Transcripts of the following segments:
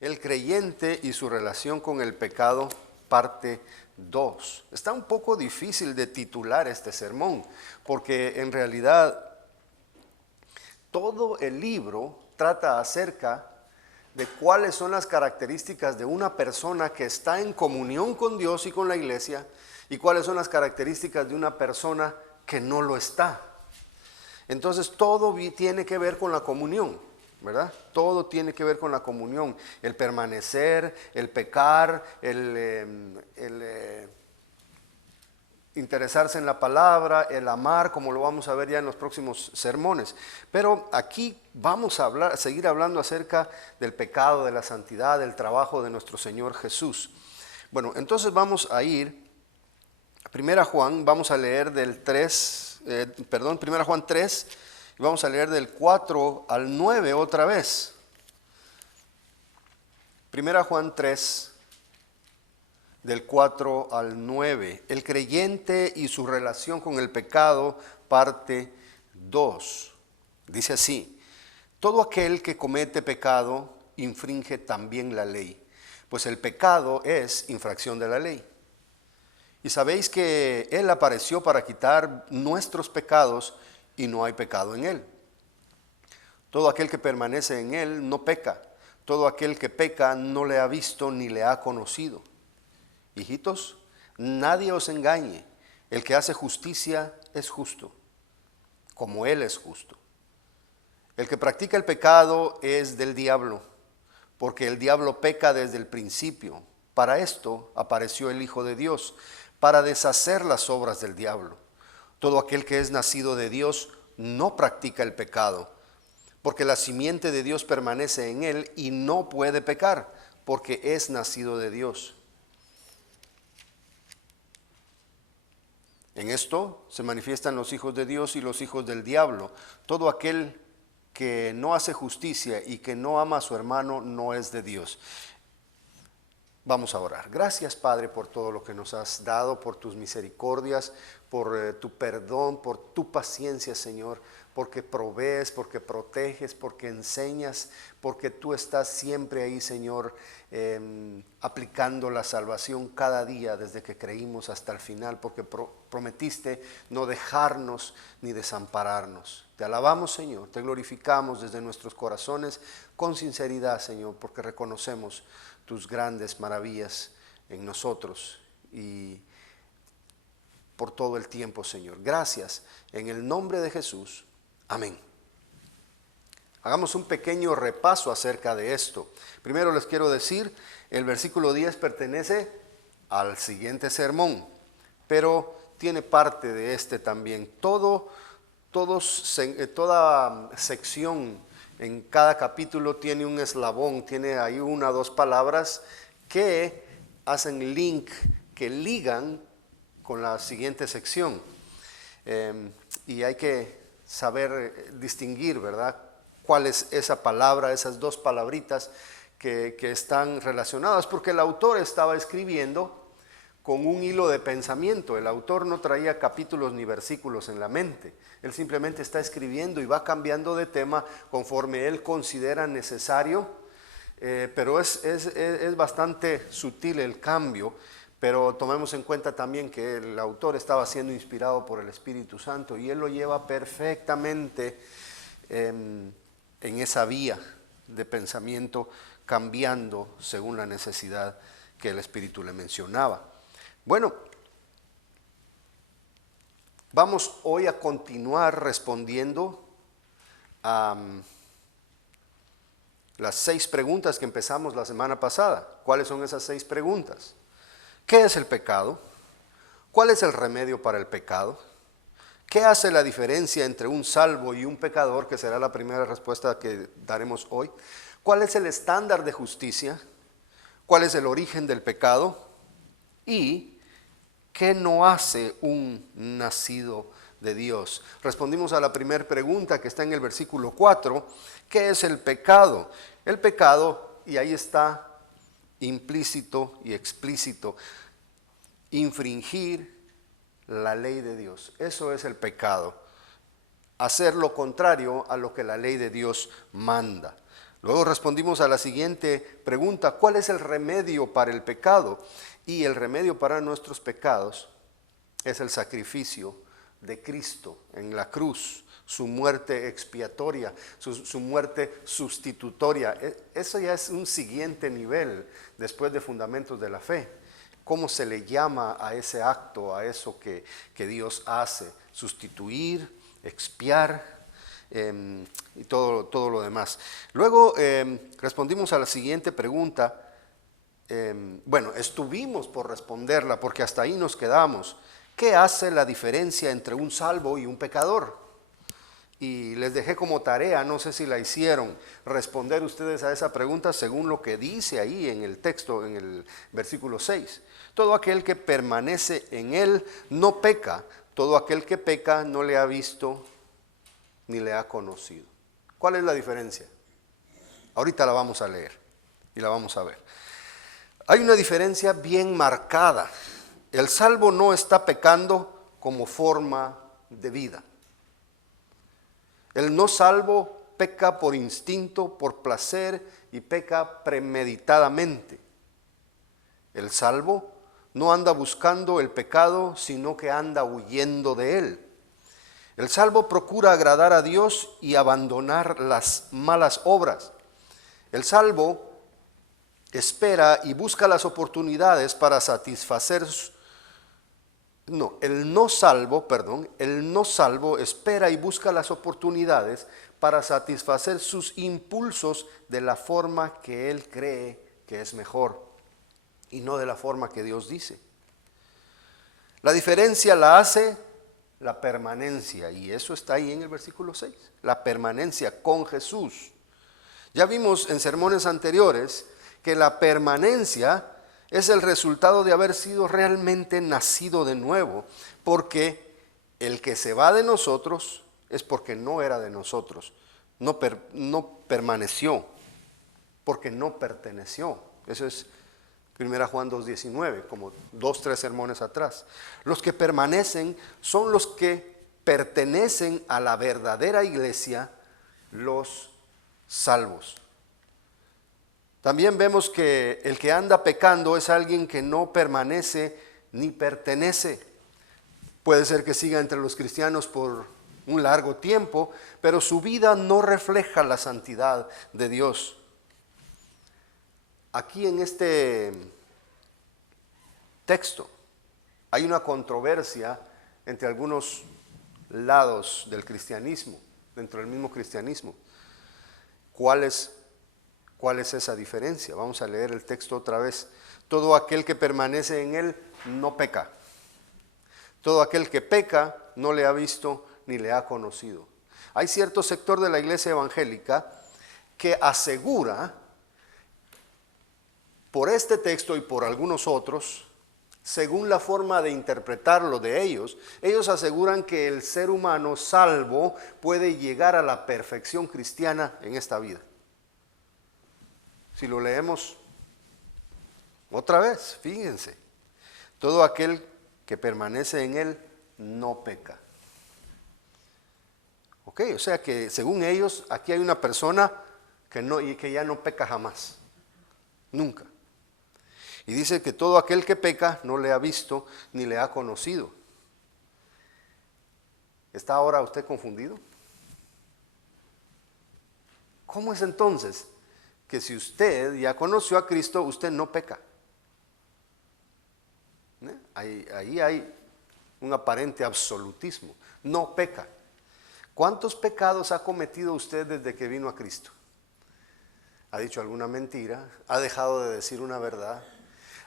El creyente y su relación con el pecado, parte 2. Está un poco difícil de titular este sermón, porque en realidad todo el libro trata acerca de cuáles son las características de una persona que está en comunión con Dios y con la iglesia, y cuáles son las características de una persona que no lo está. Entonces todo tiene que ver con la comunión, ¿verdad? Todo tiene que ver con la comunión, el permanecer, el pecar, el interesarse en la palabra, el amar, como lo vamos a ver ya en los próximos sermones. Pero aquí vamos a seguir hablando acerca del pecado, de la santidad, del trabajo de nuestro Señor Jesús. Bueno, entonces vamos a ir a 1 Juan, vamos a leer del 1 Juan 3, y vamos a leer del 4 al 9 otra vez. 1 Juan 3, del 4 al 9. El creyente y su relación con el pecado, parte 2. Dice así: todo aquel que comete pecado infringe también la ley, pues el pecado es infracción de la ley. Y sabéis que Él apareció para quitar nuestros pecados y no hay pecado en Él. Todo aquel que permanece en Él no peca. Todo aquel que peca no le ha visto ni le ha conocido. Hijitos, nadie os engañe. El que hace justicia es justo, como Él es justo. El que practica el pecado es del diablo, porque el diablo peca desde el principio. Para esto apareció el Hijo de Dios, para deshacer las obras del diablo. Todo aquel que es nacido de Dios no practica el pecado, porque la simiente de Dios permanece en él y no puede pecar, porque es nacido de Dios. En esto se manifiestan los hijos de Dios y los hijos del diablo. Todo aquel que no hace justicia y que no ama a su hermano no es de Dios. Vamos a orar. Gracias, Padre, por todo lo que nos has dado, por tus misericordias, por tu perdón, por tu paciencia, Señor, porque provees, porque proteges, porque enseñas, porque tú estás siempre ahí, Señor, aplicando la salvación cada día desde que creímos hasta el final, porque prometiste no dejarnos ni desampararnos. Te alabamos, Señor, te glorificamos desde nuestros corazones con sinceridad, Señor, porque reconocemos tus grandes maravillas en nosotros y por todo el tiempo, Señor. Gracias, en el nombre de Jesús. Amén. Hagamos un pequeño repaso acerca de esto. Primero les quiero decir, el versículo 10 pertenece al siguiente sermón, pero tiene parte de este también. Toda sección en cada capítulo tiene un eslabón, tiene ahí una o dos palabras que hacen link, que ligan con la siguiente sección. Y hay que saber distinguir, ¿verdad?, cuál es esa palabra, esas dos palabritas que están relacionadas, porque el autor estaba escribiendo con un hilo de pensamiento. El autor no traía capítulos ni versículos en la mente. Él simplemente está escribiendo y va cambiando de tema conforme él considera necesario, pero es bastante sutil el cambio. Pero tomemos en cuenta también que el autor estaba siendo inspirado por el Espíritu Santo y él lo lleva perfectamente en esa vía de pensamiento, cambiando según la necesidad que el Espíritu le mencionaba. Bueno, vamos hoy a continuar respondiendo a las 6 preguntas que empezamos la semana pasada. ¿Cuáles son esas 6 preguntas? ¿Qué es el pecado? ¿Cuál es el remedio para el pecado? ¿Qué hace la diferencia entre un salvo y un pecador? Que será la primera respuesta que daremos hoy. ¿Cuál es el estándar de justicia? ¿Cuál es el origen del pecado? ¿Y qué no hace un nacido de Dios? Respondimos a la primera pregunta que está en el versículo 4. ¿Qué es el pecado? El pecado, y ahí está implícito y explícito, infringir la ley de Dios. Eso es el pecado. Hacer lo contrario a lo que la ley de Dios manda. Luego respondimos a la siguiente pregunta: ¿cuál es el remedio para el pecado? Y el remedio para nuestros pecados es el sacrificio de Cristo en la cruz, su muerte expiatoria, su muerte sustitutoria. Eso ya es un siguiente nivel después de fundamentos de la fe. ¿Cómo se le llama a ese acto, a eso que Dios hace? Sustituir, expiar y todo lo demás. Luego respondimos a la siguiente pregunta. Estuvimos por responderla porque hasta ahí nos quedamos. ¿Qué hace la diferencia entre un salvo y un pecador? Y les dejé como tarea, no sé si la hicieron, responder ustedes a esa pregunta según lo que dice ahí en el texto, en el versículo 6. Todo aquel que permanece en él no peca, todo aquel que peca no le ha visto ni le ha conocido. ¿Cuál es la diferencia? Ahorita la vamos a leer y la vamos a ver. Hay una diferencia bien marcada. El salvo no está pecando como forma de vida. El no salvo peca por instinto, por placer y peca premeditadamente. El salvo no anda buscando el pecado, sino que anda huyendo de él. El salvo procura agradar a Dios y abandonar las malas obras. El salvo espera y busca las oportunidades para satisfacer el no salvo espera y busca las oportunidades para satisfacer sus impulsos de la forma que él cree que es mejor y no de la forma que Dios dice. La diferencia la hace la permanencia, y eso está ahí en el versículo 6, la permanencia con Jesús. Ya vimos en sermones anteriores que la permanencia es el resultado de haber sido realmente nacido de nuevo, porque el que se va de nosotros es porque no era de nosotros, no permaneció, porque no perteneció. Eso es 1 Juan 2:19, como 3 sermones atrás. Los que permanecen son los que pertenecen a la verdadera iglesia, los salvos. También vemos que el que anda pecando es alguien que no permanece ni pertenece. Puede ser que siga entre los cristianos por un largo tiempo, pero su vida no refleja la santidad de Dios. Aquí en este texto hay una controversia entre algunos lados del cristianismo, dentro del mismo cristianismo. ¿Cuál es esa diferencia? Vamos a leer el texto otra vez. Todo aquel que permanece en él no peca. Todo aquel que peca no le ha visto ni le ha conocido. Hay cierto sector de la iglesia evangélica que asegura, por este texto y por algunos otros, según la forma de interpretarlo de ellos aseguran que el ser humano salvo puede llegar a la perfección cristiana en esta vida. Si lo leemos otra vez, fíjense, todo aquel que permanece en él no peca. Ok, o sea que según ellos, aquí hay una persona que ya no peca jamás, nunca. Y dice que todo aquel que peca no le ha visto ni le ha conocido. ¿Está ahora usted confundido? ¿Cómo es entonces que si usted ya conoció a Cristo, usted no peca? Ahí hay un aparente absolutismo. No peca. ¿Cuántos pecados ha cometido usted desde que vino a Cristo? ¿Ha dicho alguna mentira? ¿Ha dejado de decir una verdad?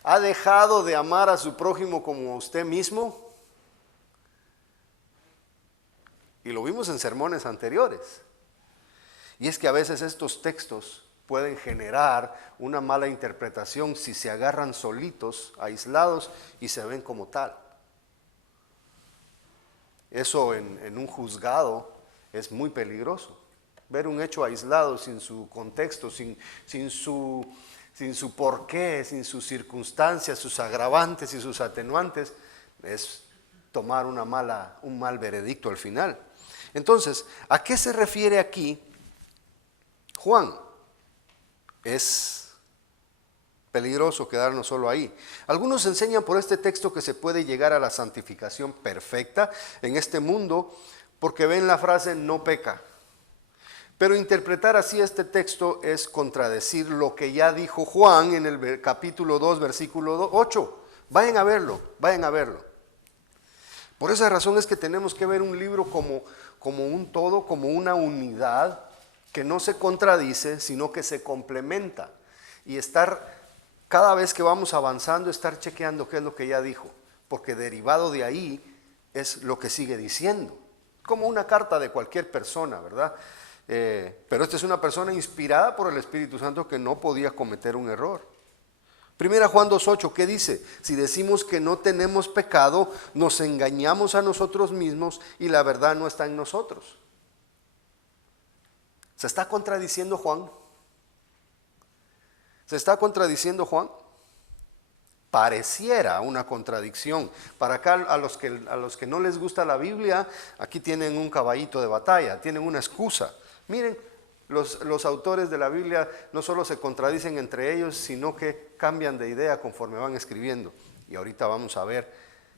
¿Ha dejado de amar a su prójimo como a usted mismo? Y lo vimos en sermones anteriores. Y es que a veces estos textos pueden generar una mala interpretación si se agarran solitos, aislados y se ven como tal. Eso en un juzgado es muy peligroso. Ver un hecho aislado sin su contexto, sin su porqué, sin sus circunstancias, sus agravantes y sus atenuantes, es tomar un mal veredicto al final. Entonces, ¿a qué se refiere aquí Juan? es peligroso quedarnos solo ahí. Algunos enseñan por este texto que se puede llegar a la santificación perfecta en este mundo porque ven la frase no peca. Pero interpretar así este texto es contradecir lo que ya dijo Juan en el capítulo 2, versículo 8. Vayan a verlo, vayan a verlo. Por esa razón es que tenemos que ver un libro como un todo, como una unidad que no se contradice, sino que se complementa. Y estar, cada vez que vamos avanzando, estar chequeando qué es lo que ya dijo. Porque derivado de ahí es lo que sigue diciendo. Como una carta de cualquier persona, ¿verdad? Pero esta es una persona inspirada por el Espíritu Santo que no podía cometer un error. Primera Juan 2:8, ¿qué dice? Si decimos que no tenemos pecado, nos engañamos a nosotros mismos y la verdad no está en nosotros. ¿Se está contradiciendo Juan? ¿Se está contradiciendo Juan? Pareciera una contradicción. Para acá, a los que no les gusta la Biblia, aquí tienen un caballito de batalla, tienen una excusa. Miren, los autores de la Biblia no solo se contradicen entre ellos, sino que cambian de idea conforme van escribiendo. Y ahorita vamos a ver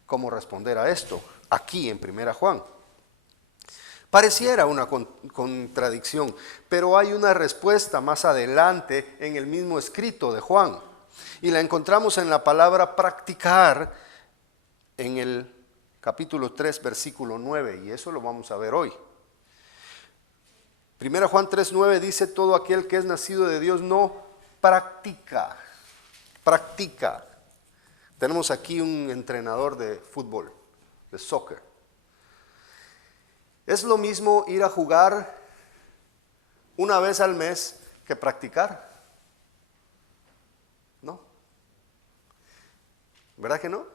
cómo responder a esto, aquí en Primera Juan. Pareciera una contradicción, pero hay una respuesta más adelante en el mismo escrito de Juan. Y la encontramos en la palabra practicar en el capítulo 3, versículo 9, y eso lo vamos a ver hoy. Primera Juan 3:9 dice, todo aquel que es nacido de Dios no practica. Tenemos aquí un entrenador de fútbol, de soccer. Es lo mismo ir a jugar una vez al mes que practicar. ¿No? ¿Verdad que no?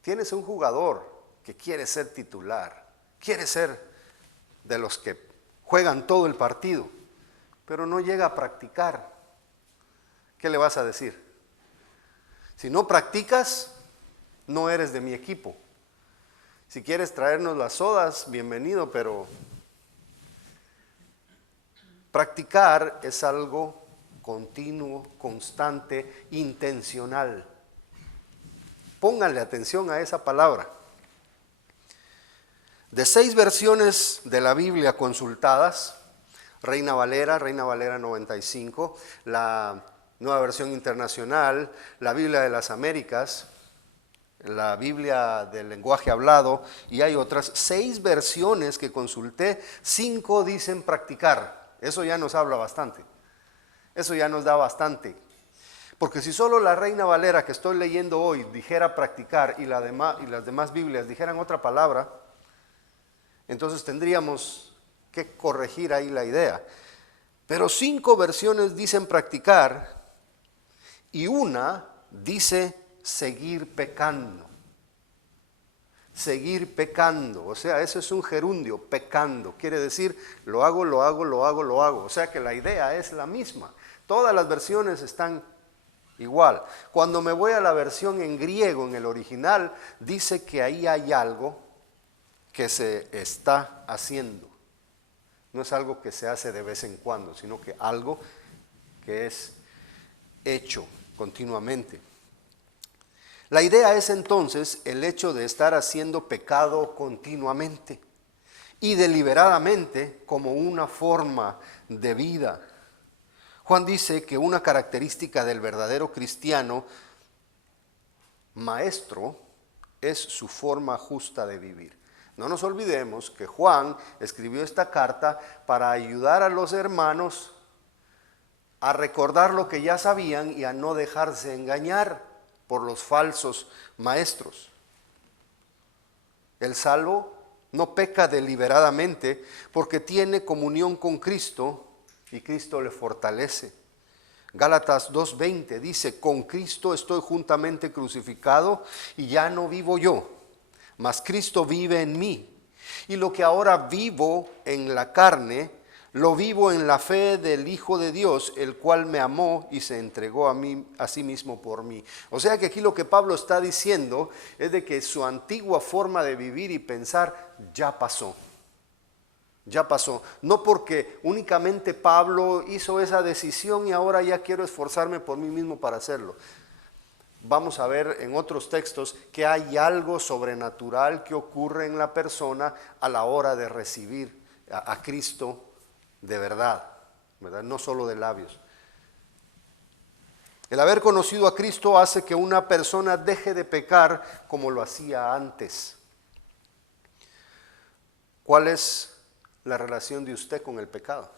Tienes un jugador que quiere ser titular, quiere ser de los que juegan todo el partido, pero no llega a practicar. ¿Qué le vas a decir? Si no practicas, no eres de mi equipo. Si quieres traernos las sodas, bienvenido, pero practicar es algo continuo, constante, intencional. Pónganle atención a esa palabra. De 6 versiones de la Biblia consultadas, Reina Valera 95, la Nueva Versión Internacional, la Biblia de las Américas, la Biblia del lenguaje hablado, y hay otras 6 versiones que consulté, 5 dicen practicar. Eso ya nos habla bastante, eso ya nos da bastante. Porque si solo la Reina Valera que estoy leyendo hoy dijera practicar y las demás Biblias dijeran otra palabra, entonces tendríamos que corregir ahí la idea. Pero 5 versiones dicen practicar y una dice seguir pecando. Seguir pecando, o sea, eso es un gerundio, pecando. Quiere decir, lo hago. O sea que la idea es la misma. Todas las versiones están igual. Cuando me voy a la versión en griego, en el original, dice que ahí hay algo que se está haciendo. No es algo que se hace de vez en cuando, sino que algo que es hecho continuamente. La idea es entonces el hecho de estar haciendo pecado continuamente y deliberadamente como una forma de vida. Juan dice que una característica del verdadero cristiano maestro es su forma justa de vivir. No nos olvidemos que Juan escribió esta carta para ayudar a los hermanos a recordar lo que ya sabían y a no dejarse engañar por los falsos maestros. El salvo no peca deliberadamente porque tiene comunión con Cristo y Cristo le fortalece. Gálatas 2:20 dice, con Cristo estoy juntamente crucificado y ya no vivo yo, mas Cristo vive en mí. Y lo que ahora vivo en la carne, lo vivo en la fe del Hijo de Dios, el cual me amó y se entregó a sí mismo por mí. O sea que aquí lo que Pablo está diciendo es de que su antigua forma de vivir y pensar ya pasó. Ya pasó. No porque únicamente Pablo hizo esa decisión y ahora ya quiero esforzarme por mí mismo para hacerlo. Vamos a ver en otros textos que hay algo sobrenatural que ocurre en la persona a la hora de recibir a Cristo de verdad, ¿verdad? No solo de labios. El haber conocido a Cristo hace que una persona deje de pecar como lo hacía antes. ¿Cuál es la relación de usted con el pecado?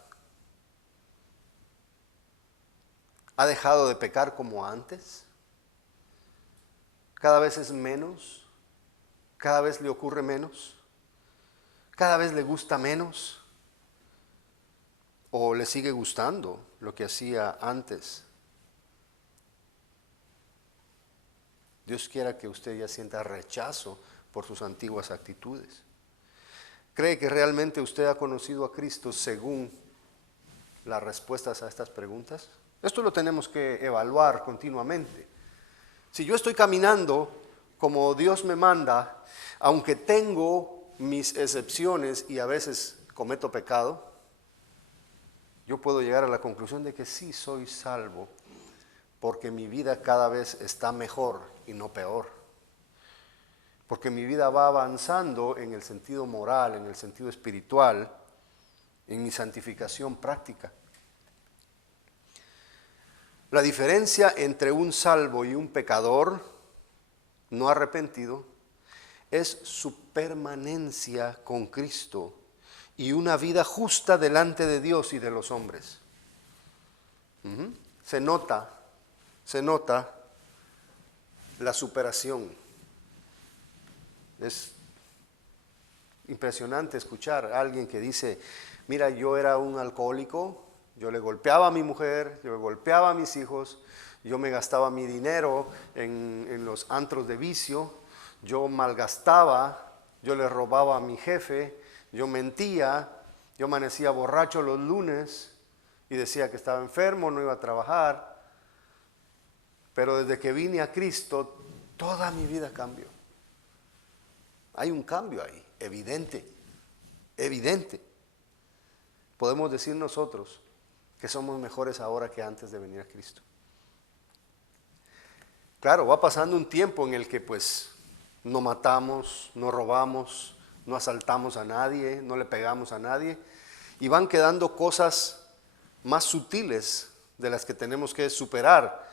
¿Ha dejado de pecar como antes? ¿Cada vez es menos? ¿Cada vez le ocurre menos? ¿Cada vez le gusta menos? ¿O le sigue gustando lo que hacía antes? Dios quiera que usted ya sienta rechazo por sus antiguas actitudes. ¿Cree que realmente usted ha conocido a Cristo según las respuestas a estas preguntas? Esto lo tenemos que evaluar continuamente. Si yo estoy caminando como Dios me manda, aunque tengo mis excepciones y a veces cometo pecado, yo puedo llegar a la conclusión de que sí soy salvo, porque mi vida cada vez está mejor y no peor. Porque mi vida va avanzando en el sentido moral, en el sentido espiritual, en mi santificación práctica. La diferencia entre un salvo y un pecador no arrepentido es su permanencia con Cristo y una vida justa delante de Dios y de los hombres. Se nota la superación. Es impresionante escuchar a alguien que dice, mira, yo era un alcohólico, yo le golpeaba a mi mujer, yo le golpeaba a mis hijos, yo me gastaba mi dinero en los antros de vicio, yo malgastaba, yo le robaba a mi jefe, yo mentía, yo amanecía borracho los lunes y decía que estaba enfermo, no iba a trabajar. Pero desde que vine a Cristo, toda mi vida cambió. Hay un cambio ahí, evidente. Podemos decir nosotros que somos mejores ahora que antes de venir a Cristo. Claro, va pasando un tiempo en el que pues no matamos, no robamos, no asaltamos a nadie, no le pegamos a nadie, y van quedando cosas más sutiles de las que tenemos que superar.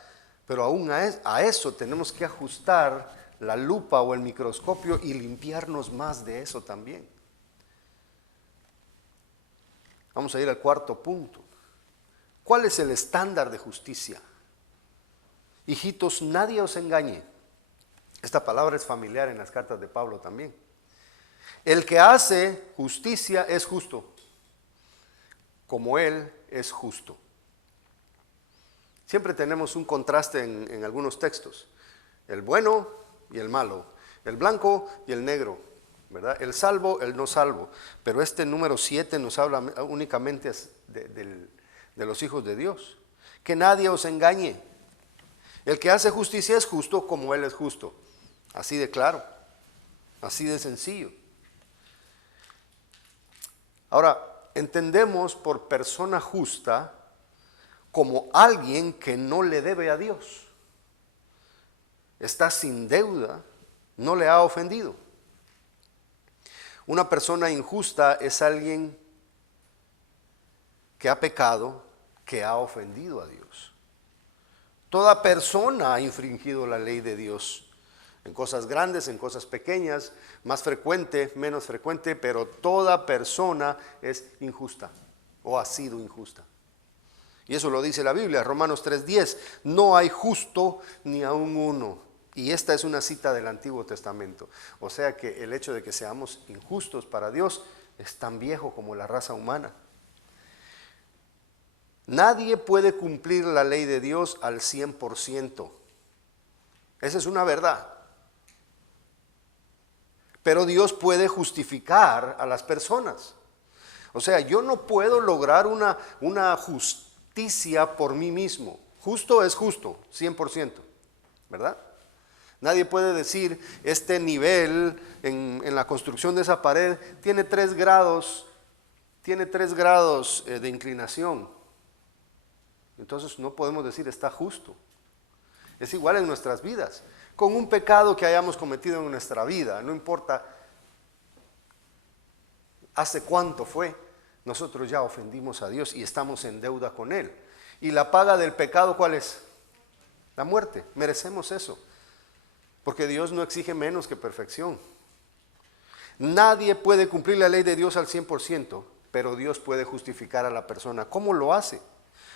Pero aún a eso tenemos que ajustar la lupa o el microscopio y limpiarnos más de eso también. Vamos a ir al cuarto punto. ¿Cuál es el estándar de justicia? Hijitos, nadie os engañe. Esta palabra es familiar en las cartas de Pablo también. El que hace justicia es justo, como él es justo. Siempre tenemos un contraste en algunos textos, el bueno y el malo, el blanco y el negro, ¿verdad? El salvo, el no salvo, pero este número 7 nos habla únicamente de los hijos de Dios. Que nadie os engañe, el que hace justicia es justo como él es justo, así de claro, así de sencillo. Ahora, entendemos por persona justa como alguien que no le debe a Dios, está sin deuda, no le ha ofendido. Una persona injusta es alguien que ha pecado, que ha ofendido a Dios. Toda persona ha infringido la ley de Dios, en cosas grandes, en cosas pequeñas, más frecuente, menos frecuente, pero toda persona es injusta o ha sido injusta. Y eso lo dice la Biblia, Romanos 3:10, no hay justo ni aun uno. Y esta es una cita del Antiguo Testamento. O sea que el hecho de que seamos injustos para Dios es tan viejo como la raza humana. Nadie puede cumplir la ley de Dios al 100%. Esa es una verdad. Pero Dios puede justificar a las personas. O sea, yo no puedo lograr una justicia por mí mismo. Justo es justo, 100%, ¿verdad? Nadie puede decir, este nivel en la construcción de esa pared tiene 3 grados tiene 3 grados de inclinación. Entonces no podemos decir está justo. Es igual en nuestras vidas. Con un pecado que hayamos cometido en nuestra vida, no importa hace cuánto fue, nosotros ya ofendimos a Dios y estamos en deuda con Él. ¿Y la paga del pecado cuál es? La muerte. Merecemos eso. Porque Dios no exige menos que perfección. Nadie puede cumplir la ley de Dios al 100%, pero Dios puede justificar a la persona. ¿Cómo lo hace?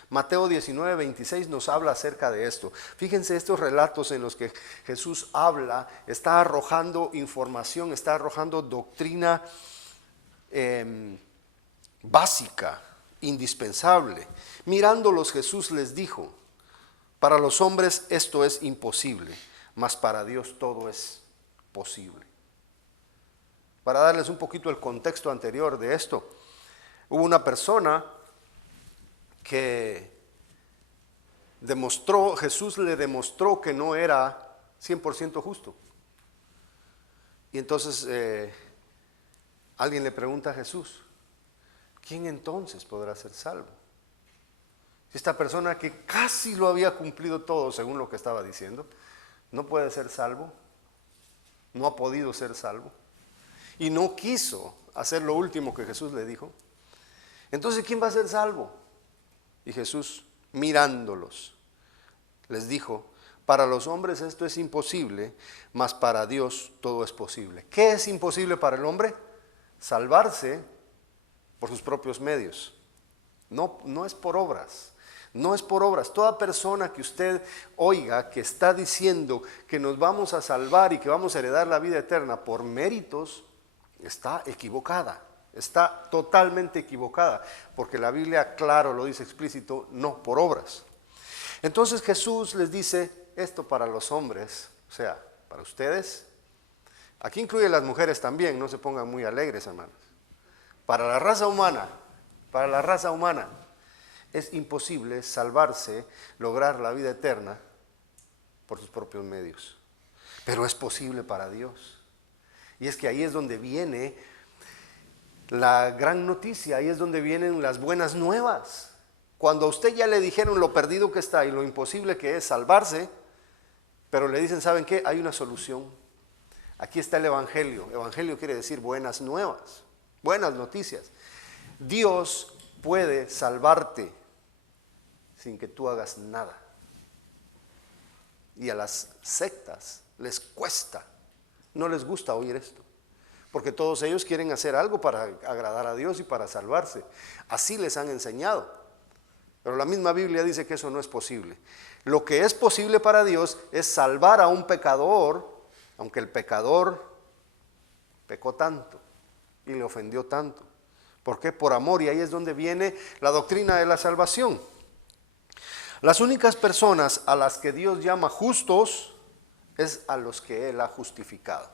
Mateo 19, 26 nos habla acerca de esto. Fíjense estos relatos en los que Jesús habla, está arrojando información, está arrojando doctrina básica, indispensable. Mirándolos, Jesús les dijo: para los hombres esto es imposible, mas para Dios todo es posible. Para darles un poquito el contexto anterior de esto, hubo una persona que Jesús le demostró que no era 100% justo. Y entonces alguien le pregunta a Jesús: ¿quién entonces podrá ser salvo? Esta persona que casi lo había cumplido todo según lo que estaba diciendo, no puede ser salvo, no ha podido ser salvo y no quiso hacer lo último que Jesús le dijo. Entonces, ¿quién va a ser salvo? Y Jesús, mirándolos, les dijo: para los hombres esto es imposible, mas para Dios todo es posible. ¿Qué es imposible para el hombre? Salvarse por sus propios medios. No es por obras. No es por obras. Toda persona que usted oiga que está diciendo que nos vamos a salvar y que vamos a heredar la vida eterna por méritos, está equivocada. Está totalmente equivocada, porque la Biblia, claro, lo dice explícito: no por obras. Entonces Jesús les dice esto para los hombres, o sea, para ustedes. Aquí incluye las mujeres también, no se pongan muy alegres, hermanos. Para la raza humana es imposible salvarse, lograr la vida eterna por sus propios medios. Pero es posible para Dios. Y es que ahí es donde viene la gran noticia, ahí es donde vienen las buenas nuevas. Cuando a usted ya le dijeron lo perdido que está y lo imposible que es salvarse, pero le dicen: ¿saben qué? Hay una solución. Aquí está el Evangelio. Evangelio quiere decir buenas nuevas, buenas noticias. Dios puede salvarte sin que tú hagas nada. Y a las sectas les cuesta, no les gusta oír esto, porque todos ellos quieren hacer algo para agradar a Dios y para salvarse. Así les han enseñado. Pero la misma Biblia dice que eso no es posible. Lo que es posible para Dios es salvar a un pecador, aunque el pecador pecó tanto y le ofendió tanto. ¿Por qué? Por amor. Y ahí es donde viene la doctrina de la salvación. Las únicas personas a las que Dios llama justos es a los que Él ha justificado.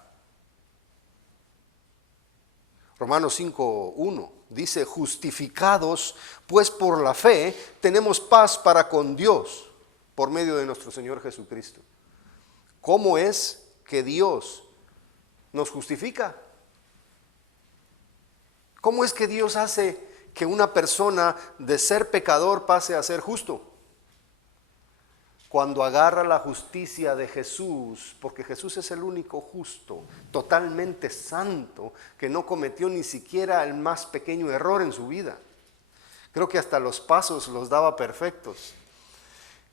Romanos 5:1 dice: justificados pues por la fe, tenemos paz para con Dios por medio de nuestro Señor Jesucristo. ¿Cómo es que Dios nos justifica? ¿Cómo es que Dios hace que una persona de ser pecador pase a ser justo? Cuando agarra la justicia de Jesús, porque Jesús es el único justo, totalmente santo, que no cometió ni siquiera el más pequeño error en su vida. Creo que hasta los pasos los daba perfectos.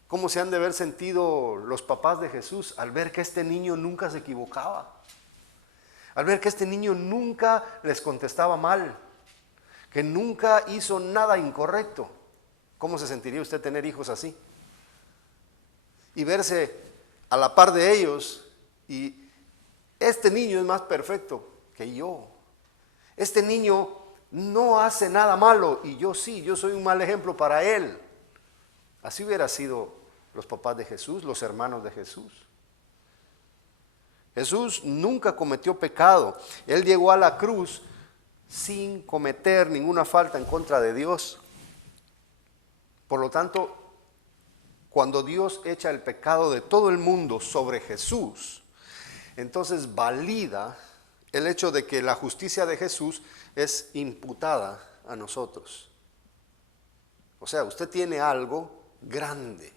¿Cómo se han de haber sentido los papás de Jesús al ver que este niño nunca se equivocaba? Al ver que este niño nunca les contestaba mal, que nunca hizo nada incorrecto. ¿Cómo se sentiría usted tener hijos así? Y verse a la par de ellos, y este niño es más perfecto que yo. Este niño no hace nada malo y yo sí, yo soy un mal ejemplo para él. Así hubiera sido los papás de Jesús, los hermanos de Jesús. Jesús nunca cometió pecado. Él llegó a la cruz sin cometer ninguna falta en contra de Dios. Por lo tanto, cuando Dios echa el pecado de todo el mundo sobre Jesús, entonces valida el hecho de que la justicia de Jesús es imputada a nosotros. O sea, usted tiene algo grande.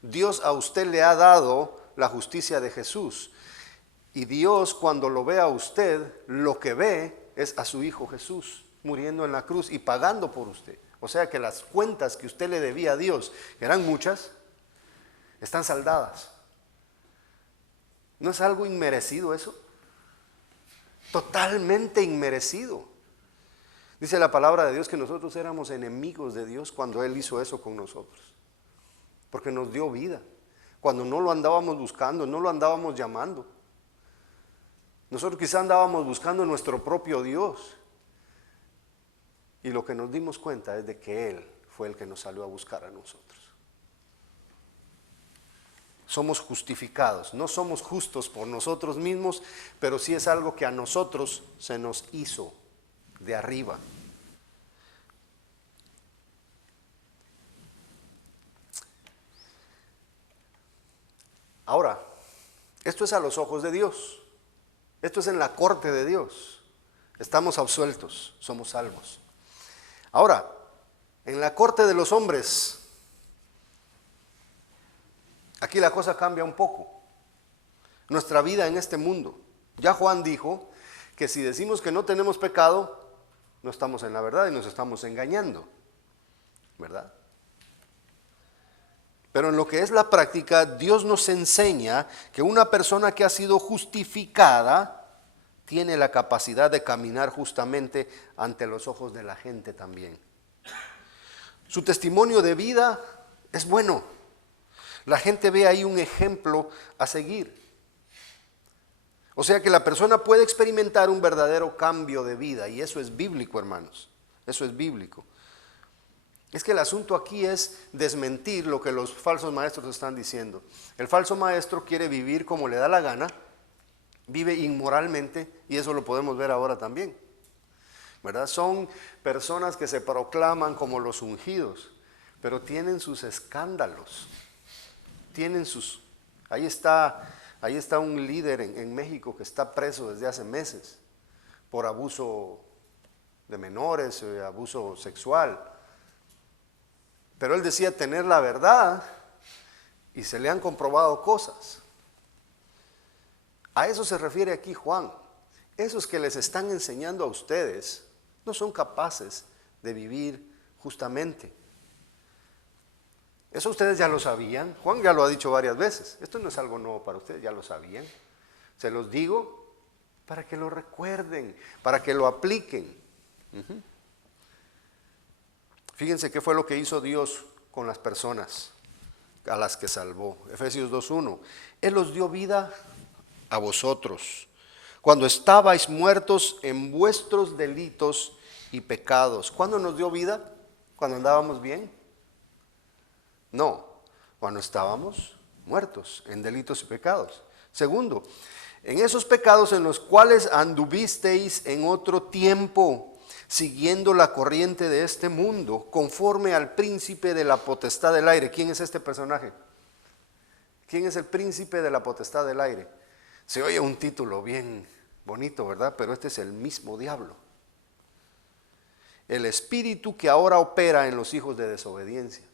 Dios a usted le ha dado la justicia de Jesús. Y Dios, cuando lo ve a usted, lo que ve es a su Hijo Jesús muriendo en la cruz y pagando por usted. O sea que las cuentas que usted le debía a Dios, que eran muchas, están saldadas. ¿No es algo inmerecido eso? Totalmente inmerecido. Dice la palabra de Dios que nosotros éramos enemigos de Dios cuando Él hizo eso con nosotros. Porque nos dio vida. Cuando no lo andábamos buscando, no lo andábamos llamando. Nosotros quizá andábamos buscando nuestro propio Dios. Y lo que nos dimos cuenta es de que Él fue el que nos salió a buscar a nosotros. Somos justificados. No somos justos por nosotros mismos, pero sí es algo que a nosotros se nos hizo de arriba. Ahora, esto es a los ojos de Dios. Esto es en la corte de Dios. Estamos absueltos, somos salvos. Ahora, en la corte de los hombres, aquí la cosa cambia un poco. Nuestra vida en este mundo. Ya Juan dijo que si decimos que no tenemos pecado, no estamos en la verdad y nos estamos engañando, ¿verdad? Pero en lo que es la práctica, Dios nos enseña que una persona que ha sido justificada tiene la capacidad de caminar justamente ante los ojos de la gente también. Su testimonio de vida es bueno. La gente ve ahí un ejemplo a seguir. O sea que la persona puede experimentar un verdadero cambio de vida y eso es bíblico, hermanos. Eso es bíblico. Es que el asunto aquí es desmentir lo que los falsos maestros están diciendo. El falso maestro quiere vivir como le da la gana, vive inmoralmente y eso lo podemos ver ahora también, ¿verdad? Son personas que se proclaman como los ungidos, pero tienen sus escándalos, ahí está un líder en México que está preso desde hace meses por abuso de menores, abuso sexual. Pero él decía tener la verdad y se le han comprobado cosas. A eso se refiere aquí Juan. Esos que les están enseñando a ustedes no son capaces de vivir justamente. Eso ustedes ya lo sabían. Juan ya lo ha dicho varias veces. Esto no es algo nuevo para ustedes, ya lo sabían. Se los digo para que lo recuerden, para que lo apliquen. Fíjense qué fue lo que hizo Dios con las personas a las que salvó. Efesios 2:1. Él los dio vida a vosotros cuando estabais muertos en vuestros delitos y pecados. ¿Cuándo nos dio vida? ¿Cuando andábamos bien? No, cuando estábamos muertos en delitos y pecados. Segundo, en esos pecados en los cuales anduvisteis en otro tiempo, siguiendo la corriente de este mundo, conforme al príncipe de la potestad del aire. ¿Quién es este personaje? ¿Quién es el príncipe de la potestad del aire? Se oye un título bien bonito, ¿verdad? Pero este es el mismo diablo. El espíritu que ahora opera en los hijos de desobediencia.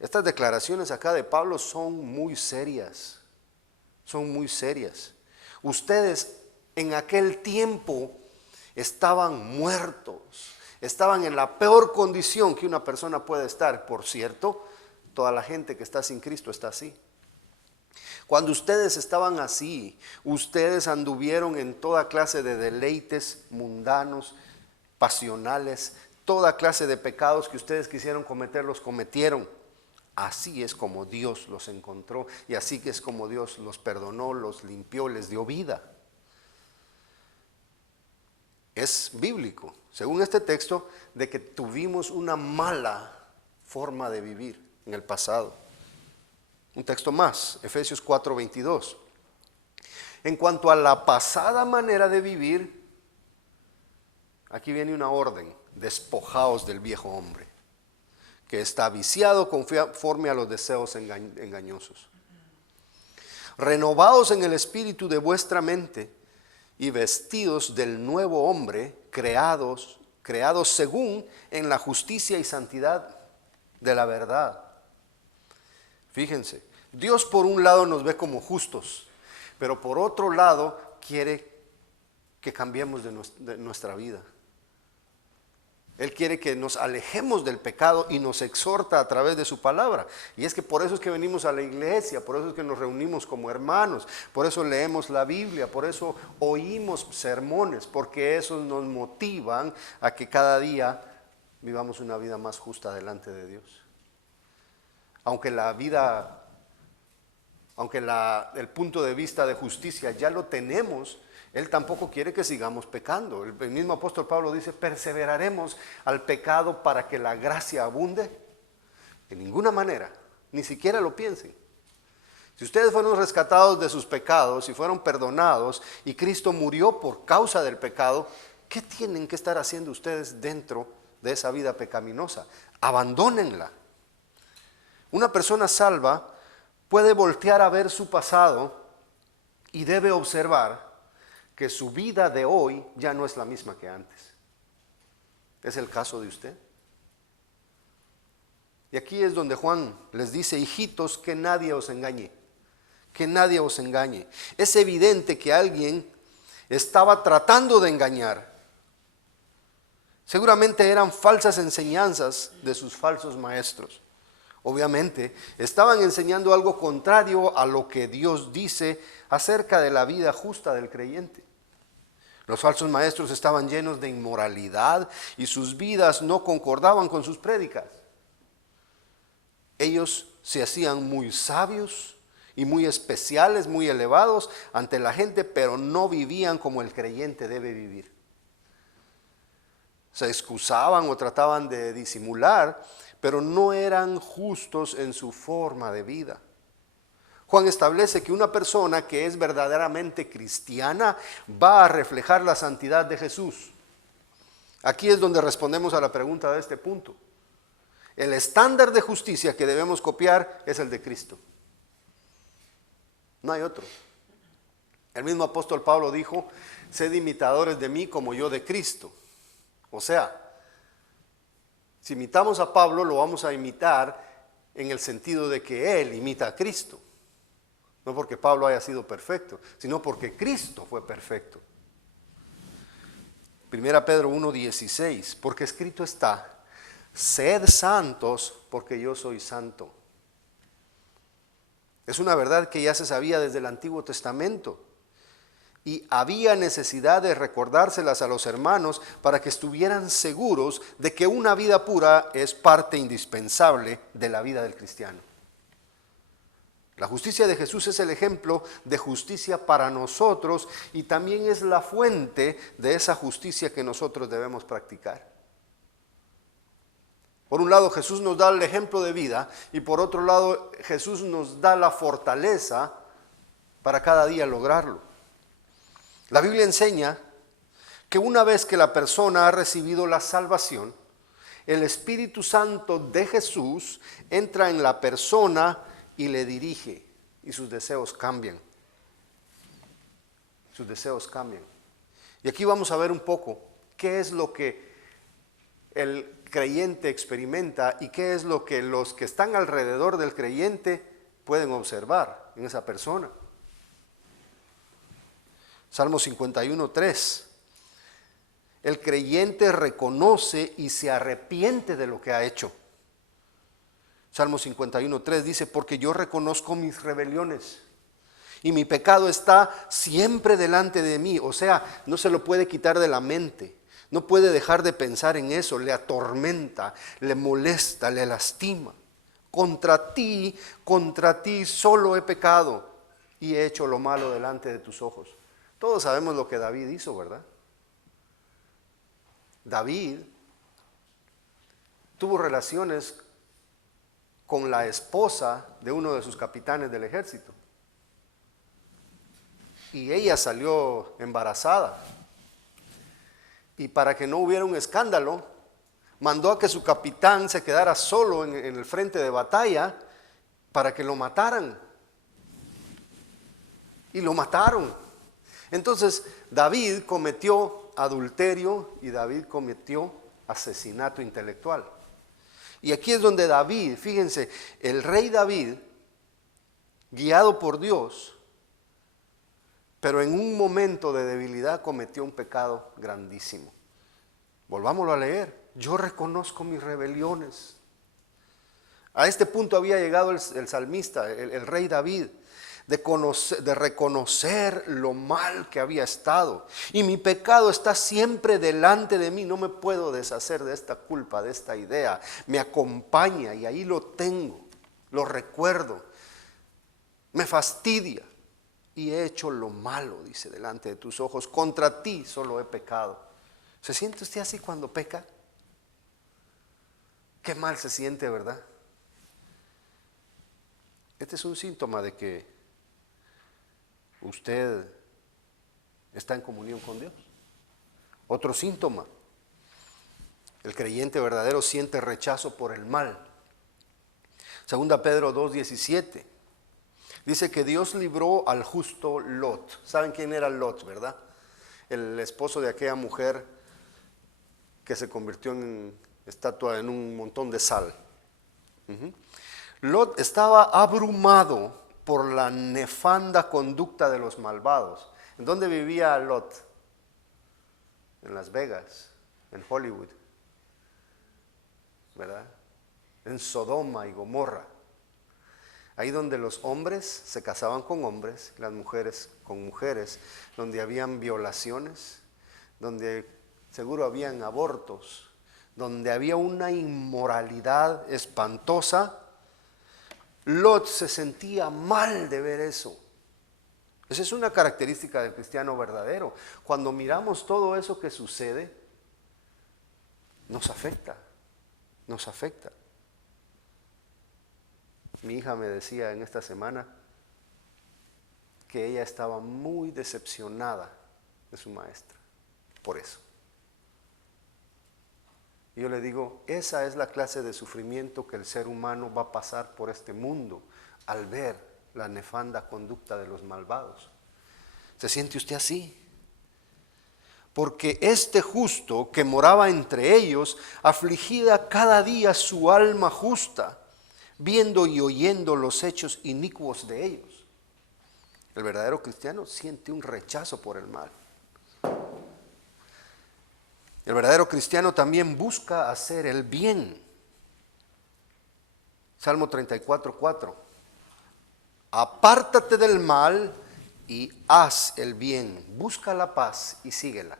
Estas declaraciones acá de Pablo son muy serias. Son muy serias. Ustedes en aquel tiempo estaban muertos, estaban en la peor condición que una persona puede estar. Por cierto, toda la gente que está sin Cristo está así. Cuando ustedes estaban así, ustedes anduvieron en toda clase de deleites mundanos, pasionales, toda clase de pecados que ustedes quisieron cometer, los cometieron. Así es como Dios los encontró y así que es como Dios los perdonó, los limpió, les dio vida. Es bíblico, según este texto, de que tuvimos una mala forma de vivir en el pasado. Un texto más, Efesios 4:22. En cuanto a la pasada manera de vivir, aquí viene una orden: despojaos del viejo hombre, que está viciado conforme a los deseos engañosos. Renovaos en el espíritu de vuestra mente y vestidos del nuevo hombre, creados creados según en la justicia y santidad de la verdad. Fíjense, Dios por un lado nos ve como justos, pero por otro lado quiere que cambiemos de nuestra vida. Él quiere que nos alejemos del pecado y nos exhorta a través de su palabra. Y es que por eso es que venimos a la iglesia, por eso es que nos reunimos como hermanos, por eso leemos la Biblia, por eso oímos sermones, porque esos nos motivan a que cada día vivamos una vida más justa delante de Dios. Aunque el punto de vista de justicia ya lo tenemos, Él tampoco quiere que sigamos pecando. El mismo apóstol Pablo dice, perseveraremos al pecado para que la gracia abunde. De ninguna manera, ni siquiera lo piensen. Si ustedes fueron rescatados de sus pecados y fueron perdonados y Cristo murió por causa del pecado, ¿qué tienen que estar haciendo ustedes dentro de esa vida pecaminosa? Abandónenla. Una persona salva puede voltear a ver su pasado y debe observar que su vida de hoy ya no es la misma que antes. ¿Es el caso de usted? Y aquí es donde Juan les dice, hijitos, que nadie os engañe, que nadie os engañe. Es evidente que alguien estaba tratando de engañar. Seguramente eran falsas enseñanzas de sus falsos maestros. Obviamente, estaban enseñando algo contrario a lo que Dios dice acerca de la vida justa del creyente. Los falsos maestros estaban llenos de inmoralidad y sus vidas no concordaban con sus prédicas. Ellos se hacían muy sabios y muy especiales, muy elevados ante la gente, pero no vivían como el creyente debe vivir. Se excusaban o trataban de disimular, pero no eran justos en su forma de vida. Juan establece que una persona que es verdaderamente cristiana va a reflejar la santidad de Jesús. Aquí es donde respondemos a la pregunta de este punto. El estándar de justicia que debemos copiar es el de Cristo. No hay otro. El mismo apóstol Pablo dijo, sed imitadores de mí como yo de Cristo. O sea, si imitamos a Pablo, lo vamos a imitar en el sentido de que él imita a Cristo. No porque Pablo haya sido perfecto, sino porque Cristo fue perfecto. 1 Pedro 1:16, porque escrito está, sed santos porque yo soy santo. Es una verdad que ya se sabía desde el Antiguo Testamento. Y había necesidad de recordárselas a los hermanos para que estuvieran seguros de que una vida pura es parte indispensable de la vida del cristiano. La justicia de Jesús es el ejemplo de justicia para nosotros y también es la fuente de esa justicia que nosotros debemos practicar. Por un lado, Jesús nos da el ejemplo de vida y por otro lado, Jesús nos da la fortaleza para cada día lograrlo. La Biblia enseña que una vez que la persona ha recibido la salvación, el Espíritu Santo de Jesús entra en la persona y le dirige y sus deseos cambian. Sus deseos cambian. Y aquí vamos a ver un poco qué es lo que el creyente experimenta y qué es lo que los que están alrededor del creyente pueden observar en esa persona. Salmo 51:3. El creyente reconoce y se arrepiente de lo que ha hecho. Salmo 51:3 dice, porque yo reconozco mis rebeliones y mi pecado está siempre delante de mí. O sea, no se lo puede quitar de la mente. No puede dejar de pensar en eso. Le atormenta, le molesta, le lastima. Contra ti solo he pecado y he hecho lo malo delante de tus ojos. Todos sabemos lo que David hizo, ¿verdad? David tuvo relaciones con la esposa de uno de sus capitanes del ejército. Y ella salió embarazada. Y para que no hubiera un escándalo, mandó a que su capitán se quedara solo en el frente de batalla para que lo mataran. Y lo mataron. Entonces David cometió adulterio y David cometió asesinato intelectual. Y aquí es donde David, fíjense, el rey David, guiado por Dios, pero en un momento de debilidad cometió un pecado grandísimo. Volvámoslo a leer. Yo reconozco mis rebeliones. A este punto había llegado el salmista, el rey David, de reconocer lo mal que había estado. Y mi pecado está siempre delante de mí. No me puedo deshacer de esta culpa, de esta idea. Me acompaña y ahí lo tengo, lo recuerdo. Me fastidia. Y he hecho lo malo, dice, delante de tus ojos. Contra ti solo he pecado. ¿Se siente usted así cuando peca? Qué mal se siente, ¿verdad? Este es un síntoma de que usted está en comunión con Dios. Otro síntoma, el creyente verdadero siente rechazo por el mal. Segunda Pedro 2:17 dice que Dios libró al justo Lot. ¿Saben quién era Lot, verdad? El esposo de aquella mujer que se convirtió en estatua en un montón de sal. Lot estaba abrumado por la nefanda conducta de los malvados. ¿En dónde vivía Lot? En Las Vegas, en Hollywood, ¿verdad? En Sodoma y Gomorra. Ahí donde los hombres se casaban con hombres, las mujeres con mujeres, donde habían violaciones, donde seguro habían abortos, donde había una inmoralidad espantosa. Lot se sentía mal de ver eso. Esa es una característica del cristiano verdadero. Cuando miramos todo eso que sucede, nos afecta, nos afecta. Mi hija me decía en esta semana que ella estaba muy decepcionada de su maestra, por eso. Y yo le digo, esa es la clase de sufrimiento que el ser humano va a pasar por este mundo al ver la nefanda conducta de los malvados. ¿Se siente usted así? Porque este justo que moraba entre ellos, afligida cada día su alma justa, viendo y oyendo los hechos inicuos de ellos. El verdadero cristiano siente un rechazo por el mal. El verdadero cristiano también busca hacer el bien. Salmo 34:4. Apártate del mal y haz el bien. Busca la paz y síguela.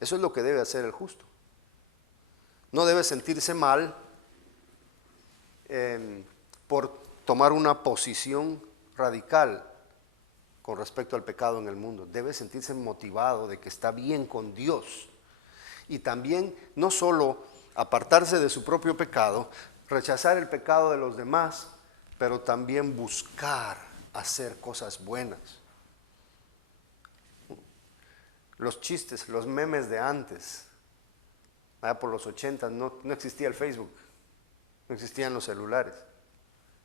Eso es lo que debe hacer el justo. No debe sentirse mal por tomar una posición radical con respecto al pecado en el mundo. Debe sentirse motivado de que está bien con Dios. Y también no solo apartarse de su propio pecado, rechazar el pecado de los demás, pero también buscar hacer cosas buenas. Los chistes, los memes de antes, allá por los 80 no existía el Facebook, no existían los celulares.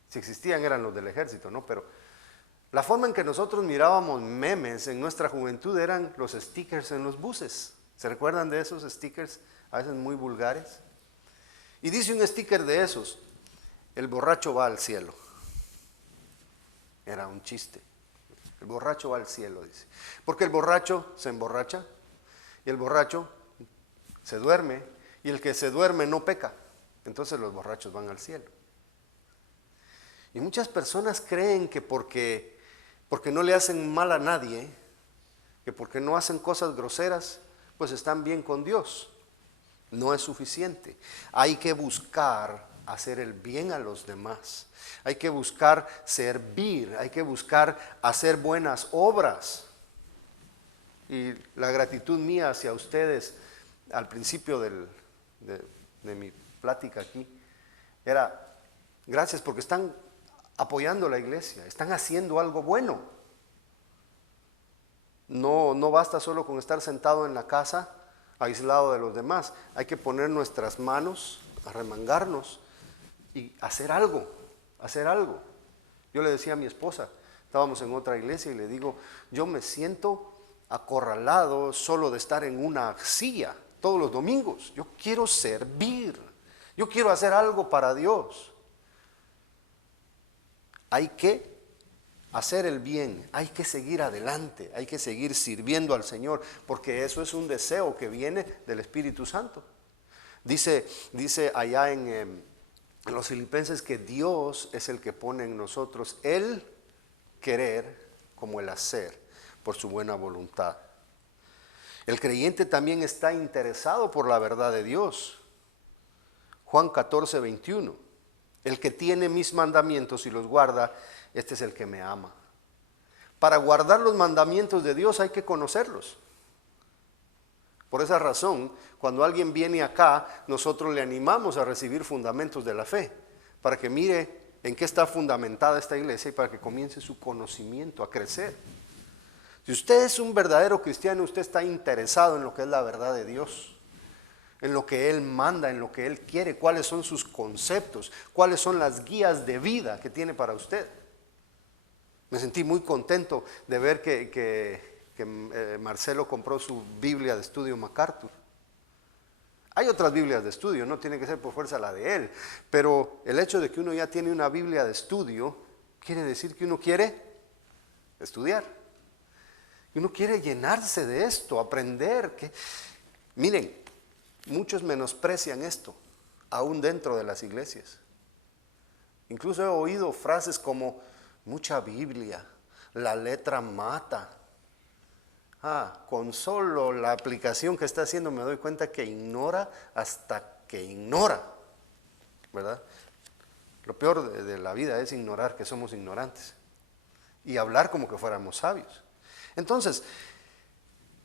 Si existían eran los del ejército, ¿no? Pero la forma en que nosotros mirábamos memes en nuestra juventud eran los stickers en los buses. ¿Se recuerdan de esos stickers, a veces muy vulgares? Y dice un sticker de esos, el borracho va al cielo. Era un chiste. El borracho va al cielo, dice. Porque el borracho se emborracha y el borracho se duerme y el que se duerme no peca. Entonces los borrachos van al cielo. Y muchas personas creen que porque no le hacen mal a nadie, que porque no hacen cosas groseras, pues están bien con Dios. No es suficiente. Hay que buscar hacer el bien a los demás. Hay que buscar servir, hay que buscar hacer buenas obras. Y la gratitud mía hacia ustedes al principio de mi plática aquí era gracias porque están apoyando la iglesia, están haciendo algo bueno. No basta solo con estar sentado en la casa, aislado de los demás. Hay que poner nuestras manos, arremangarnos y hacer algo, hacer algo. Yo le decía a mi esposa, estábamos en otra iglesia y le digo, yo me siento acorralado solo de estar en una silla todos los domingos. Yo quiero servir. Yo quiero hacer algo para Dios. Hay que hacer el bien, hay que seguir adelante, hay que seguir sirviendo al Señor, porque eso es un deseo que viene del Espíritu Santo. Dice allá en los Filipenses que Dios es el que pone en nosotros el querer como el hacer por su buena voluntad. El creyente también está interesado por la verdad de Dios. Juan 14, 21. El que tiene mis mandamientos y los guarda, este es el que me ama. Para guardar los mandamientos de Dios hay que conocerlos. Por esa razón, cuando alguien viene acá, nosotros le animamos a recibir fundamentos de la fe, para que mire en qué está fundamentada esta iglesia y para que comience su conocimiento a crecer. Si usted es un verdadero cristiano, usted está interesado en lo que es la verdad de Dios, en lo que Él manda, en lo que Él quiere, cuáles son sus conceptos, cuáles son las guías de vida que tiene para usted. Me sentí muy contento de ver que Marcelo compró su Biblia de estudio MacArthur. Hay otras Biblias de estudio, no tiene que ser por fuerza la de él, pero el hecho de que uno ya tiene una Biblia de estudio quiere decir que uno quiere estudiar. Uno quiere llenarse de esto, aprender. Miren, muchos menosprecian esto, aún dentro de las iglesias. Incluso he oído frases como mucha Biblia, la letra mata. Con solo la aplicación que está haciendo me doy cuenta que ignora hasta que ignora, ¿verdad? Lo peor de la vida es ignorar que somos ignorantes y hablar como que fuéramos sabios. Entonces,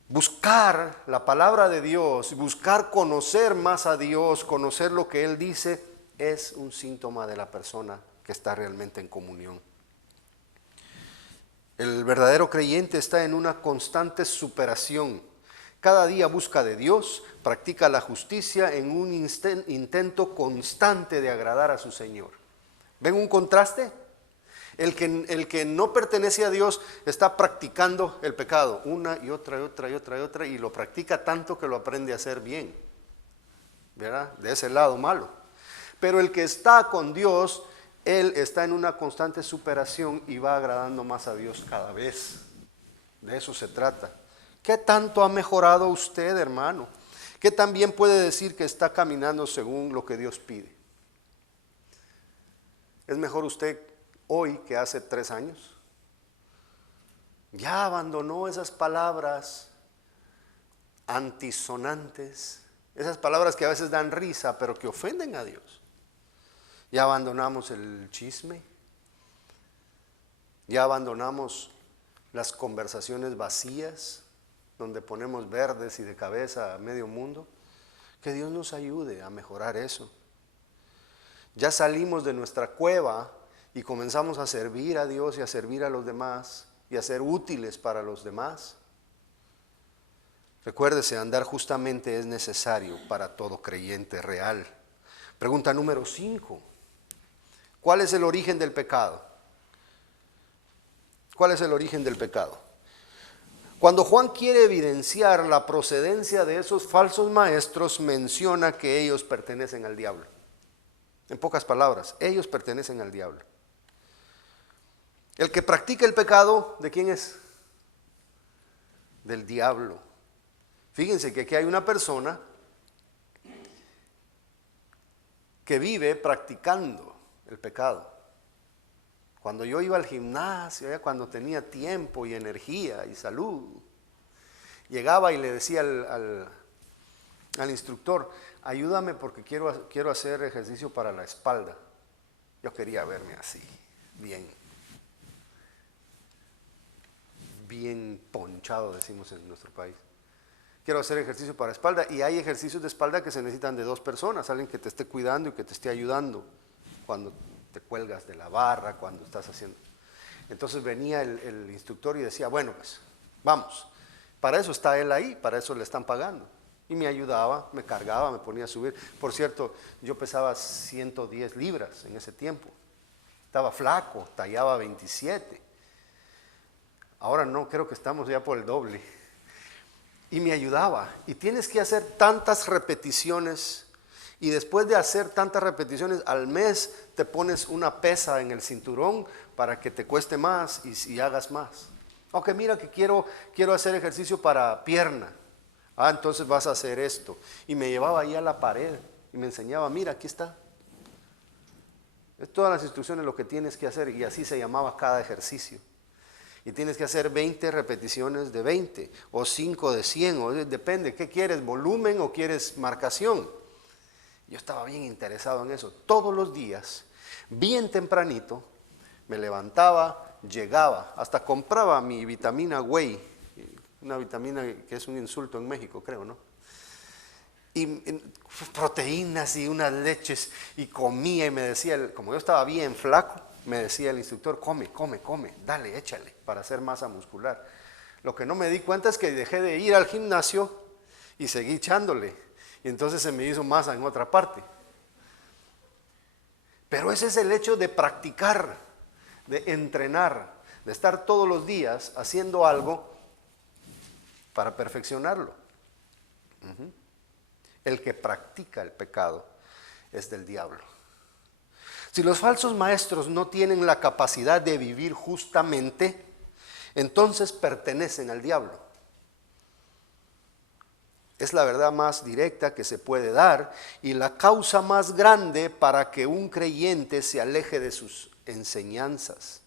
buscar la palabra de Dios, buscar conocer más a Dios, conocer lo que Él dice, es un síntoma de la persona que está realmente en comunión. El verdadero creyente está en una constante superación. Cada día busca de Dios, practica la justicia en un intento constante de agradar a su Señor. ¿Ven un contraste? El que no pertenece a Dios está practicando el pecado una y otra y lo practica tanto que lo aprende a hacer bien, ¿verdad? De ese lado malo. Pero el que está con Dios, él está en una constante superación y va agradando más a Dios cada vez. De eso se trata. ¿Qué tanto ha mejorado usted, hermano? ¿Qué también puede decir que está caminando según lo que Dios pide? ¿Es mejor usted hoy que hace 3 años? Ya abandonó esas palabras antisonantes, esas palabras que a veces dan risa, pero que ofenden a Dios. Ya abandonamos el chisme, ya abandonamos las conversaciones vacías, donde ponemos verdes y de cabeza a medio mundo. Que Dios nos ayude a mejorar eso. Ya salimos de nuestra cueva y comenzamos a servir a Dios y a servir a los demás y a ser útiles para los demás. Recuérdese, andar justamente es necesario para todo creyente real. Pregunta número 5. ¿Cuál es el origen del pecado? ¿Cuál es el origen del pecado? Cuando Juan quiere evidenciar la procedencia de esos falsos maestros, menciona que ellos pertenecen al diablo. En pocas palabras, ellos pertenecen al diablo. El que practica el pecado, ¿de quién es? Del diablo. Fíjense que aquí hay una persona que vive practicando el pecado. Cuando yo iba al gimnasio, cuando tenía tiempo y energía y salud, llegaba y le decía al instructor, ayúdame porque quiero hacer ejercicio para la espalda. Yo quería verme así, bien ponchado, decimos en nuestro país. Quiero hacer ejercicio para espalda, y hay ejercicios de espalda que se necesitan de 2 personas, alguien que te esté cuidando y que te esté ayudando cuando te cuelgas de la barra, cuando estás haciendo. Entonces venía el instructor y decía, bueno, pues vamos, para eso está él ahí, para eso le están pagando. Y me ayudaba, me cargaba, me ponía a subir. Por cierto, yo pesaba 110 libras en ese tiempo. Estaba flaco, tallaba 27. Ahora no, creo que estamos ya por el doble. y me ayudaba. Y tienes que hacer tantas repeticiones. Y después de hacer tantas repeticiones al mes, te pones una pesa en el cinturón para que te cueste más y hagas más. Ok, mira que quiero hacer ejercicio para pierna. Entonces vas a hacer esto. Y me llevaba ahí a la pared y me enseñaba, mira, aquí está. Es todas las instrucciones lo que tienes que hacer, y así se llamaba cada ejercicio. Y tienes que hacer 20 repeticiones de 20 o 5 de 100, o depende, ¿qué quieres? ¿Volumen o quieres marcación? Yo estaba bien interesado en eso. Todos los días, bien tempranito, me levantaba, llegaba, hasta compraba mi vitamina Whey, una vitamina que es un insulto en México, creo, ¿no? Y proteínas y unas leches, y comía, y me decía, como yo estaba bien flaco, me decía el instructor, come, dale, échale, para hacer masa muscular. Lo que no me di cuenta es que dejé de ir al gimnasio y seguí echándole, y entonces se me hizo masa en otra parte. Pero ese es el hecho de practicar, de entrenar, de estar todos los días haciendo algo para perfeccionarlo. El que practica el pecado es del diablo. Si los falsos maestros no tienen la capacidad de vivir justamente, entonces pertenecen al diablo. Es la verdad más directa que se puede dar y la causa más grande para que un creyente se aleje de sus enseñanzas.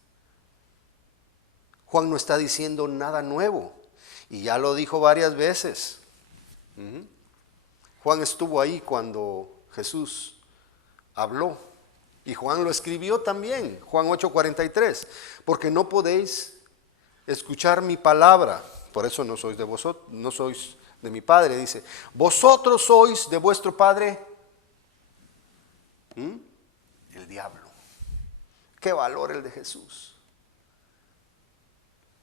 Juan no está diciendo nada nuevo y ya lo dijo varias veces. Juan estuvo ahí cuando Jesús habló. Y Juan lo escribió también, Juan 8:43, porque no podéis escuchar mi palabra, por eso no sois de vosotros, no sois de mi Padre, dice, vosotros sois de vuestro padre, el diablo. Qué valor el de Jesús.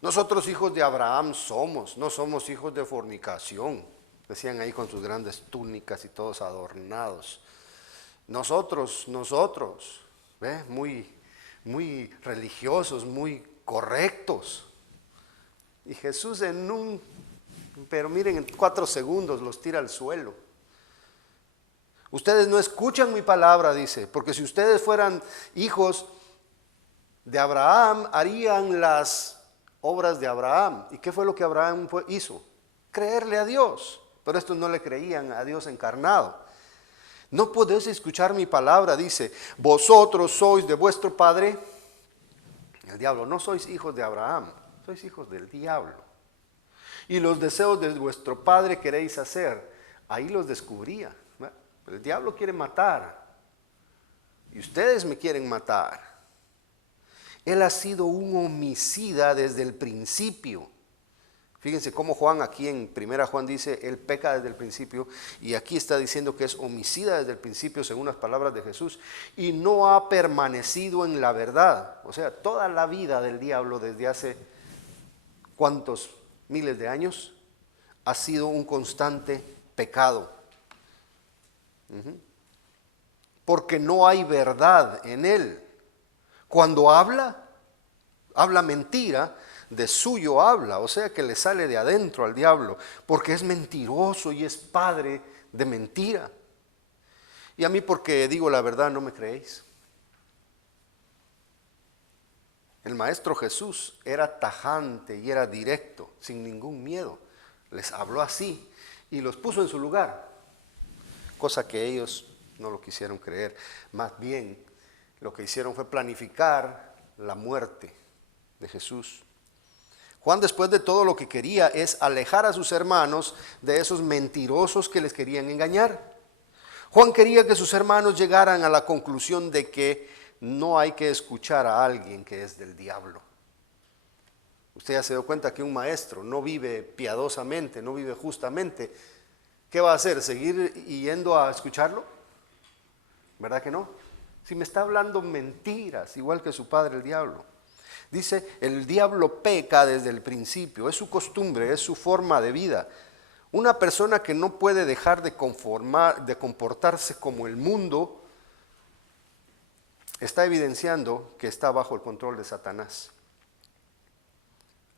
Nosotros hijos de Abraham somos, no somos hijos de fornicación, decían ahí con sus grandes túnicas y todos adornados. Nosotros, ¿ve? Muy religiosos, muy correctos. Y Jesús pero miren, en 4 segundos los tira al suelo. Ustedes no escuchan mi palabra, dice, porque si ustedes fueran hijos de Abraham, harían las obras de Abraham. ¿Y qué fue lo que Abraham hizo? Creerle a Dios. Pero estos no le creían a Dios encarnado. No podéis escuchar mi palabra, dice, vosotros sois de vuestro padre, el diablo. No sois hijos de Abraham, sois hijos del diablo. Y los deseos de vuestro padre queréis hacer. Ahí los descubría. El diablo quiere matar. Y ustedes me quieren matar. Él ha sido un homicida desde el principio. Fíjense cómo Juan aquí en 1 Juan dice, él peca desde el principio, y aquí está diciendo que es homicida desde el principio, según las palabras de Jesús, y no ha permanecido en la verdad. O sea, toda la vida del diablo desde hace cuántos miles de años ha sido un constante pecado. Porque no hay verdad en él. Cuando habla mentira, de suyo habla, o sea que le sale de adentro al diablo, porque es mentiroso y es padre de mentira. Y a mí, porque digo la verdad, no me creéis. El Maestro Jesús era tajante y era directo, sin ningún miedo. Les habló así y los puso en su lugar, cosa que ellos no lo quisieron creer. Más bien, lo que hicieron fue planificar la muerte de Jesús. Juan, después de todo, lo que quería es alejar a sus hermanos de esos mentirosos que les querían engañar. Juan quería que sus hermanos llegaran a la conclusión de que no hay que escuchar a alguien que es del diablo. Usted ya se dio cuenta que un maestro no vive piadosamente, no vive justamente. ¿Qué va a hacer? ¿Seguir yendo a escucharlo? ¿Verdad que no? Si me está hablando mentiras, igual que su padre el diablo. Dice, el diablo peca desde el principio, es su costumbre, es su forma de vida. Una persona que no puede dejar de comportarse como el mundo, está evidenciando que está bajo el control de Satanás.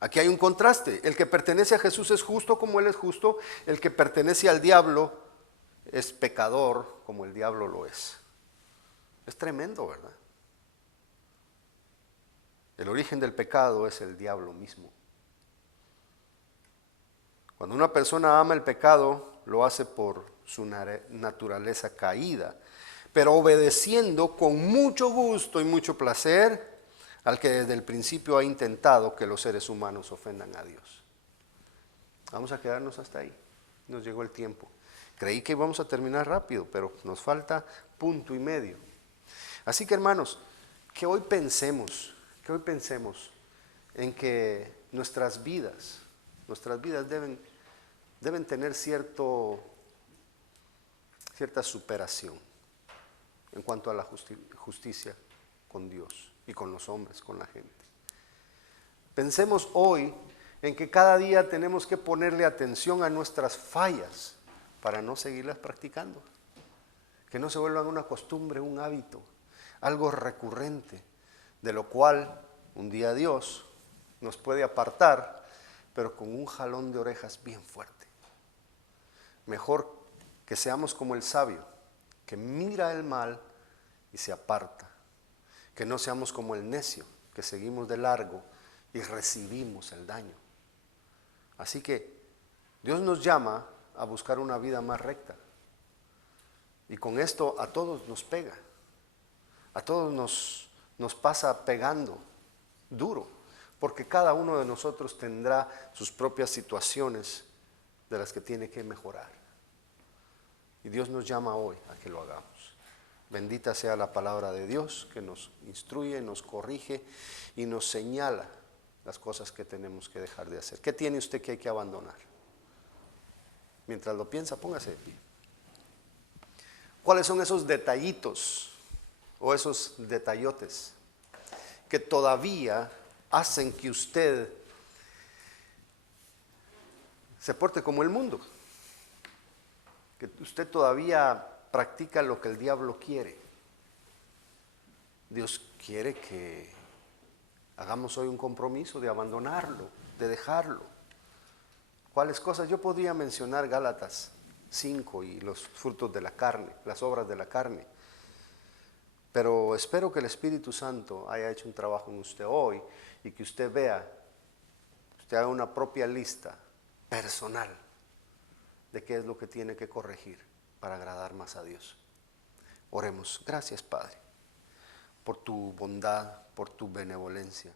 Aquí hay un contraste. El que pertenece a Jesús es justo como Él es justo. El que pertenece al diablo es pecador como el diablo lo es. Es tremendo, ¿verdad? El origen del pecado es el diablo mismo. Cuando una persona ama el pecado, lo hace por su naturaleza caída, pero obedeciendo con mucho gusto y mucho placer al que desde el principio ha intentado que los seres humanos ofendan a Dios. Vamos a quedarnos hasta ahí. Nos llegó el tiempo. Creí que íbamos a terminar rápido, pero nos falta punto y medio. Así que, hermanos, que hoy pensemos en que nuestras vidas deben tener cierta superación en cuanto a la justicia con Dios y con los hombres, con la gente. Pensemos hoy en que cada día tenemos que ponerle atención a nuestras fallas para no seguirlas practicando. Que no se vuelvan una costumbre, un hábito, algo recurrente, de lo cual un día Dios nos puede apartar, pero con un jalón de orejas bien fuerte. Mejor que seamos como el sabio, que mira el mal y se aparta. Que no seamos como el necio, que seguimos de largo y recibimos el daño. Así que Dios nos llama a buscar una vida más recta. Y con esto a todos nos pega. A todos nos pasa pegando duro. Porque cada uno de nosotros tendrá sus propias situaciones de las que tiene que mejorar. Y Dios nos llama hoy a que lo hagamos. Bendita sea la palabra de Dios que nos instruye, nos corrige y nos señala las cosas que tenemos que dejar de hacer. ¿Qué tiene usted que hay que abandonar? Mientras lo piensa, póngase de pie. ¿Cuáles son esos detallitos o esos detallotes que todavía hacen que usted se porte como el mundo? Que usted todavía practica lo que el diablo quiere. Dios quiere que hagamos hoy un compromiso de abandonarlo, de dejarlo. ¿Cuáles cosas? Yo podría mencionar Gálatas 5 y los frutos de la carne, las obras de la carne. Pero espero que el Espíritu Santo haya hecho un trabajo en usted hoy y que usted vea, usted haga una propia lista personal de qué es lo que tiene que corregir para agradar más a Dios. Oremos. Gracias, Padre, por tu bondad, por tu benevolencia.